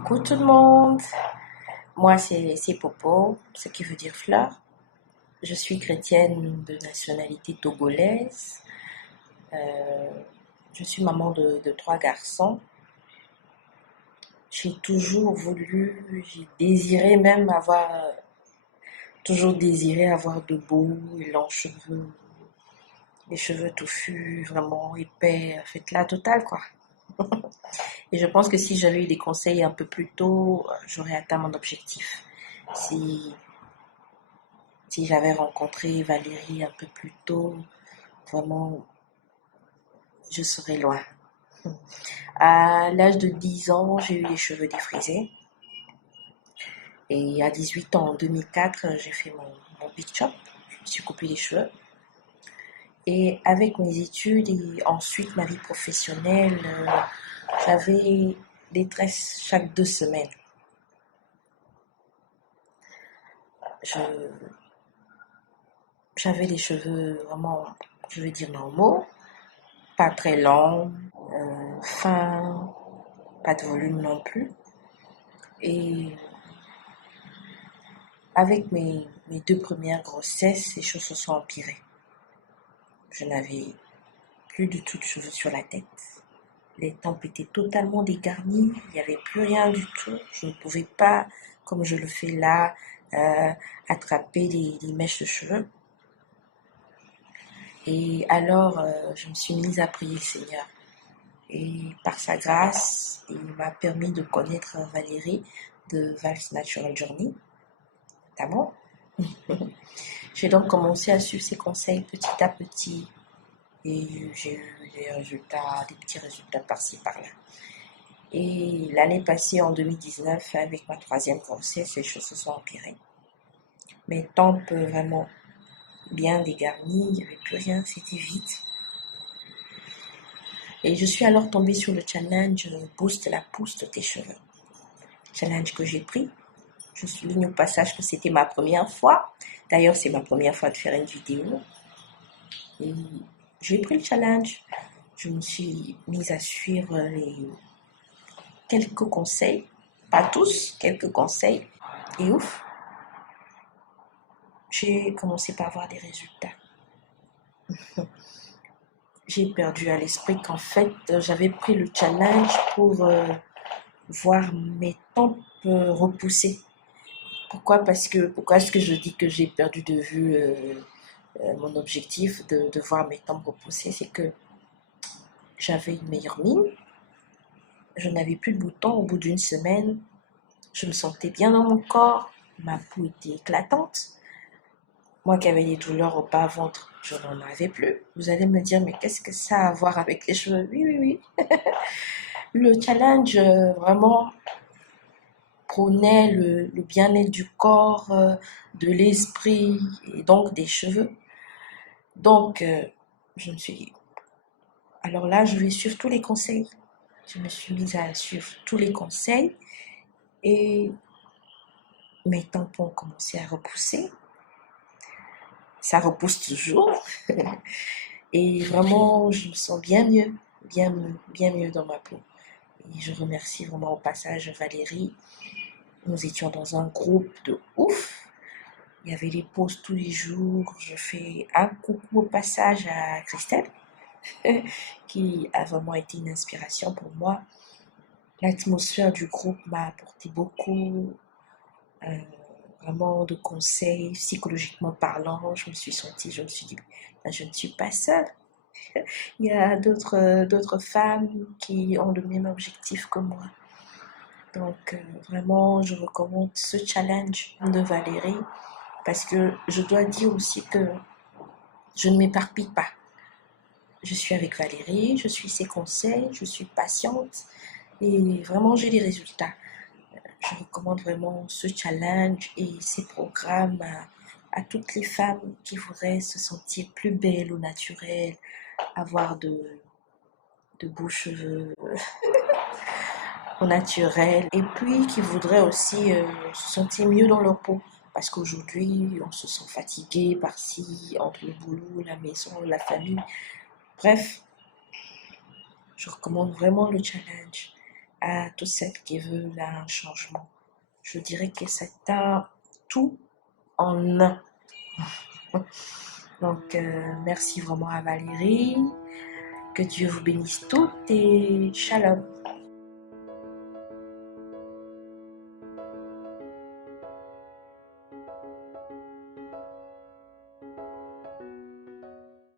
Coucou tout le monde, moi c'est Popo, ce qui veut dire fleur. Je suis chrétienne de nationalité togolaise. Euh, je suis maman de trois garçons. J'ai toujours voulu, j'ai désiré même avoir, toujours désiré avoir de beaux et longs cheveux, des cheveux touffus, vraiment épais, en fait la totale quoi. Et je pense que si j'avais eu des conseils un peu plus tôt, j'aurais atteint mon objectif. Si Si j'avais rencontré Valérie un peu plus tôt, vraiment, je serais loin. À l'âge de 10 ans, j'ai eu les cheveux défrisés. Et à 18 ans, en 2004, j'ai fait mon big chop. Je me suis coupé les cheveux. Et avec mes études et ensuite ma vie professionnelle, j'avais des tresses chaque 2 semaines. Je- J'avais les cheveux vraiment, je vais dire normaux, pas très longs, fins, pas de volume non plus. Et avec mes deux premières grossesses, les choses se sont empirées. Je n'avais plus du tout de cheveux sur la tête. Les tempes étaient totalement dégarnies. Il n'y avait plus rien du tout. Je ne pouvais pas, comme je le fais là, euh, attraper les mèches de cheveux. Et alors, je me suis mise à prier le Seigneur. Et par sa grâce, il m'a permis de connaître Valérie de Vals Natural Journey, notamment. J'ai donc commencé à suivre ses conseils petit à petit et j'ai eu des résultats, des petits résultats par-ci par-là. Et l'année passée, en 2019, avec ma troisième grossesse, les choses se sont empirées. Mes tempes vraiment bien dégarnies, il n'y avait plus rien, c'était vide. Et je suis alors tombée sur le challenge Boost la pousse de tes cheveux. Challenge que j'ai pris. Je souligne au passage que c'était ma première fois. D'ailleurs, c'est ma première fois de faire une vidéo. Et j'ai pris le challenge. Je me suis mise à suivre quelques conseils, pas tous, quelques conseils. Et ouf, j'ai commencé par avoir des résultats. J'ai perdu à l'esprit qu'en fait, j'avais pris le challenge pour voir mes tempes repousser. Pourquoi est-ce que je dis que j'ai perdu de vue mon objectif de voir mes tempes repousser? C'est que j'avais une meilleure mine, je n'avais plus de boutons au bout d'une semaine, je me sentais bien dans mon corps, ma peau était éclatante. Moi qui avais des douleurs au bas-ventre, je n'en avais plus. Vous allez me dire, mais qu'est-ce que ça a à voir avec les cheveux? Oui, oui, oui. Le challenge vraiment prônait le bien-être du corps, de l'esprit et donc des cheveux. Donc, je me suis dit, alors là, je vais suivre tous les conseils. Je me suis mise à suivre tous les conseils et mes tampons ont commencé à repousser. Ça repousse toujours. Et vraiment, je me sens bien mieux dans ma peau. Et je remercie vraiment au passage Valérie. Nous étions dans un groupe de ouf. Il y avait les pauses tous les jours. Je fais un coucou au passage à Christelle, qui a vraiment été une inspiration pour moi. L'atmosphère du groupe m'a apporté beaucoup, euh, vraiment de conseils, psychologiquement parlant. Je me suis dit, ben, je ne suis pas seule. Il y a d'autres femmes qui ont le même objectif que moi. Donc, vraiment, je recommande ce challenge de Valérie parce que je dois dire aussi que je ne m'éparpille pas. Je suis avec Valérie, je suis ses conseils, je suis patiente et vraiment, j'ai des résultats. Je recommande vraiment ce challenge et ces programmes à toutes les femmes qui voudraient se sentir plus belles au naturel, avoir de beaux cheveux au naturel et puis qui voudraient aussi se sentir mieux dans leur peau. Parce qu'aujourd'hui, on se sent fatigué par-ci, entre le boulot, la maison, la famille. Bref, je recommande vraiment le challenge. à toutes celles qui veulent un changement. Je dirais que c'est un tout en un. Donc, merci vraiment à Valérie. Que Dieu vous bénisse toutes et shalom.